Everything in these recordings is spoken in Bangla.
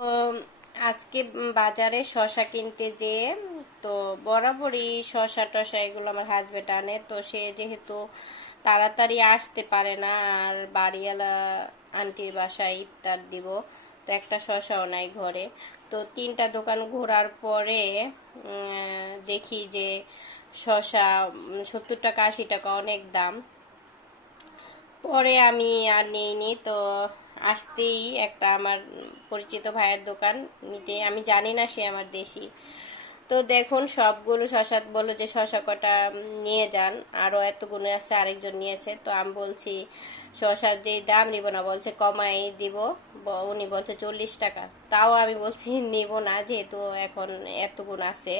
তো আজকে বাজারে শশা কিনতে যেয়ে, তো বরাবরই শশা টশা এগুলো আমার হাজবেন্ড আনে, তো সে যেহেতু তাড়াতাড়ি আসতে পারে না, আর বাড়িওয়ালা আন্টির বাসায় ইফতার দিব, তো একটা শশাও নাই ঘরে। তো তিনটা দোকান ঘোরার পরে দেখি যে শশা সত্তর টাকা, আশি টাকা অনেক দাম। পরে আমি আর নিইনি, তো আসতেই একটা আমার পরিচিত ভাইয়ের দোকান নিতে। আমি জানি না সে আমার দেশি। তো দেখুন, সবগুলো শশা বলল যে শশা কটা নিয়ে যান। আরও এতগুলো আছে, আরেকজন নিয়েছে। তো আমি বলছি, শশার যেই দাম নিব না, বলছে কমাই দিব। উনি বলছে চল্লিশ টাকা। তাও আমি বলছি নিব না, যেহেতু এখন এতগুণ আছে।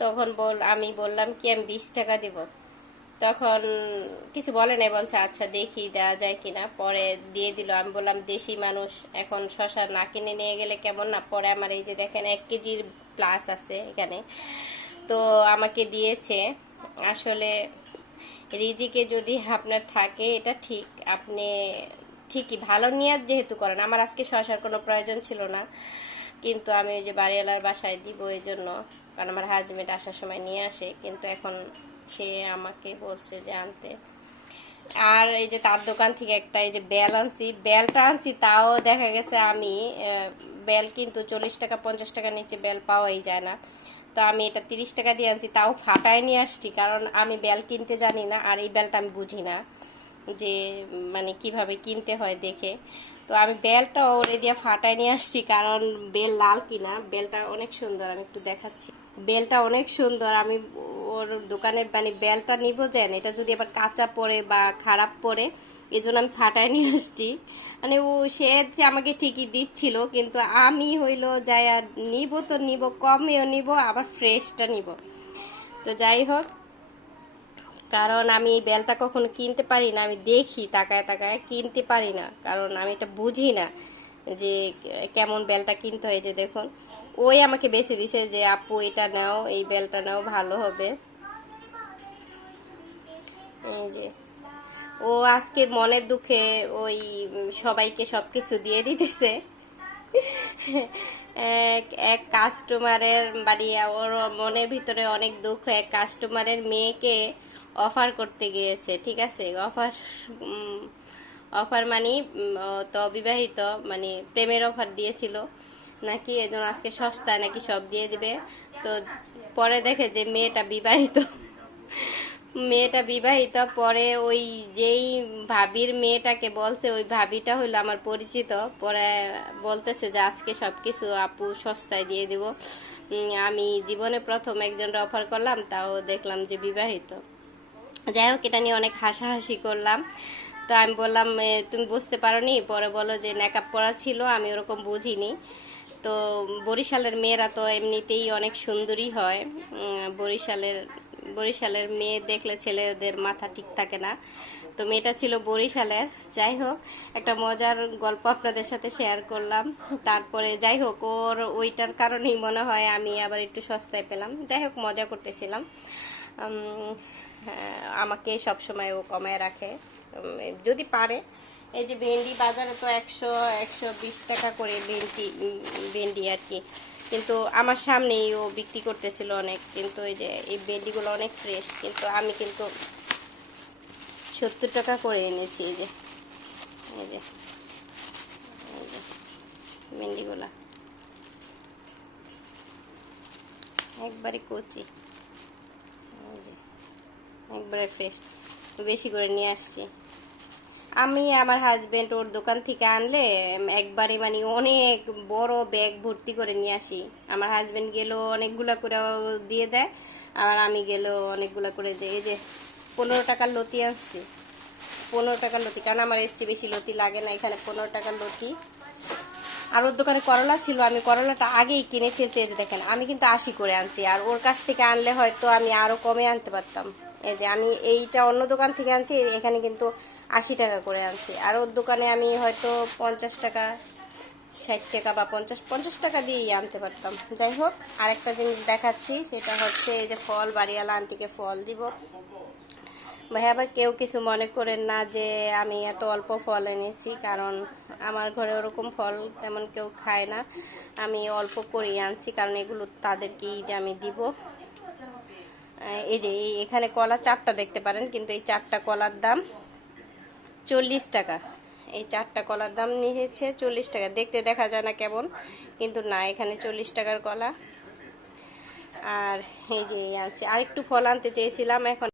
তখন বল, আমি বললাম কি আমি বিশ টাকা দিব। তখন কিছু বলে নাই, বলছে আচ্ছা দেখি দেওয়া যায় কিনা। পরে দিয়ে দিল। আমি বললাম, দেশি মানুষ, এখন শশা না কিনে নিয়ে গেলে কেমন না? পরে আমার এই যে দেখেন, এক কেজির প্লাস আছে এখানে। তো আমাকে দিয়েছে। আসলে রিজিকে যদি আপনার থাকে, এটা ঠিক। আপনি ঠিকই ভালো নিয়াত যেহেতু করেন। আমার আজকে শশার কোনো প্রয়োজন ছিল না। কিন্তু আমি ওই যে বাড়িওয়ালার বাসায় দিব এই জন্য। কারণ আমার হাজবেন্ড আসার সময় নিয়ে আসে, কিন্তু এখন সে আমাকে বলছে যে আনতে। আর এই যে তার দোকান থেকে একটা এই যে বেল আনছি, বেলটা আনছি, তাও দেখা গেছে আমি বেল কিন্তু চল্লিশ টাকা, পঞ্চাশ টাকা নিচে বেল পাওয়াই যায় না। তো আমি এটা তিরিশ টাকা দিয়ে আনছি, তাও ফাটায় নিয়ে আসছি, কারণ আমি বেল কিনতে জানি না, আর এই বেলটা আমি বুঝি না। যে মানে কীভাবে কিনতে হয় দেখে। তো আমি বেলটা ওরে দিয়ে ফাটায় নিয়ে আসছি, কারণ বেল লাল কিনা, বেলটা অনেক সুন্দর, আমি একটু দেখাচ্ছি। বেলটা অনেক সুন্দর, আমি ওর দোকানের মানে বেলটা নিব যেন এটা যদি আবার কাঁচা পড়ে বা খারাপ পড়ে এই জন্য আমি ফাটায় নিয়ে আসছি। মানে ও, সে আমাকে ঠিকই দিচ্ছিল, কিন্তু আমি হইল যাই আর নিব তো নিব, কমেও নিব, আবার ফ্রেশটা নিব। তো যাই হোক কারণ আমি এই বেলটা কখনো কিনতে পারি না, আমি দেখি তাকায় তাকায় কিনতে পারি না। কারণ আমি এটা বুঝি না যে কেমন বেলটা কিনতে হয় যে দেখুন। ওই আমাকে বেছে দিছে যে, আপু, এটা নাও, এই বেলটা নাও, ভালো হবে। এই যে। ও আজকে মনের দুঃখে ওই সবাইকে সব কিছু দিয়ে দিতেছে। এক এক কাস্টমারের বাড়ি ওর মনের ভিতরে অনেক দুঃখ, এক কাস্টমারের মেয়েকে অফার করতে গিয়েছে, ঠিক আছে? অফার অফার মানে তো অবিবাহিত মানে প্রেমের অফার দিয়েছিল। নাকি এজন্য আজকে সস্তায় নাকি সব দিয়ে দিবে? তো পরে দেখে যে মেয়েটা বিবাহিত। মেয়েটা বিবাহিত, পরে ওই যেই ভাবির মেয়েটাকে বলছে, ওই ভাবিটা হইল আমার পরিচিত। পরে বলতেছে যে আজকে সব কিছু আপু সস্তায় দিয়ে দিব। আমি জীবনে প্রথম একজনটা অফার করলাম, তাও দেখলাম যে বিবাহিত। যাই হোক, এটা নিয়ে অনেক হাসাহাসি করলাম। তো আমি বললাম তুমি বুঝতে পারো নি পরে বলো যে নেকআপ পরা ছিল, আমি ওরকম বুঝিনি। তো বরিশালের মেয়েরা তো এমনিতেই অনেক সুন্দরী হয়। বরিশালের বরিশালের মেয়ে দেখলে ছেলেদের মাথা ঠিক থাকে না। তো মেয়েটা ছিল বরিশালের যাই হোক, একটা মজার গল্প আপনাদের সাথে শেয়ার করলাম। তারপরে যাই হোক, ওর ওইটার কারণেই মনে হয় আমি আবার একটু সস্তায় পেলাম। যাই হোক, মজা করতেছিলাম। আমাকে সব সময় ও কমায় রাখে। যদি পারে। এই যে ভেন্ডি বাজারে তো একশো একশো বিশ টাকা করে ভেন্ডি ভেন্ডি আর কি। কিন্তু আমার সামনেই ও বিক্রি করতেছিল অনেক। কিন্তু এই যে, এই ভেন্ডিগুলো অনেক ফ্রেশ কিন্তু আমি কিন্তু সত্তর টাকা করে এনেছি এই যে এই যে ভেন্ডিগুলা। একবারে কচি। একবারে ফ্রেশ বেশি করে নিয়ে আসছি। আমি আমার হাজবেন্ড ওর দোকান থেকে আনলে একবারে মানে অনেক বড় ব্যাগ ভর্তি করে নিয়ে আসি। আমার হাজবেন্ড গেলেও অনেকগুলা করে দিয়ে দেয়। আর আমি গেলেও অনেকগুলা করে যে, এই যে পনেরো টাকার লতি আনছি। পনেরো টাকার লতি, কারণ আমার এর বেশি লতি লাগে না, এখানে পনেরো টাকার লতি। আর ওর দোকানে করলা ছিল, আমি করলাটা আগেই কিনে যে দেখেন, আমি কিন্তু আশি করে আনছি। আর ওর কাছ থেকে আনলে হয়তো আমি আরও কমে আনতে পারতাম। এই যে আমি এইটা অন্য দোকান থেকে আনছি, এখানে কিন্তু আশি টাকা করে আনছি। আর ওর দোকানে আমি হয়তো পঞ্চাশ টাকা, ষাট টাকা বা পঞ্চাশ পঞ্চাশ টাকা দিয়েই আনতে পারতাম। যাই হোক, আরেকটা জিনিস দেখাচ্ছি, সেটা হচ্ছে এই যে ফল, বাড়িওয়ালা আন্টিকে ফল দিব। ভাই, আবার কেউ কিছু মনে করেন না যে আমি এত অল্প ফল এনেছি, কারণ আমার ঘরে ওরকম ফল তেমন কেউ খায় না। আমি অল্প করে আনছি, কারণ এগুলো তাদেরকে আমি দিব। এই যে এখানে কলা চারটা দেখতে পারেন, কিন্তু এই চারটা কলার দাম চল্লিশ টাকা। এই চারটা কলার দাম নিয়েছে চল্লিশ টাকা। দেখতে দেখা যায় না কেমন, কিন্তু না, এখানে চল্লিশ টাকার কলা। আর এই যে আছে আনছি। আরেকটু ফল আনতে চেয়েছিলাম, এখন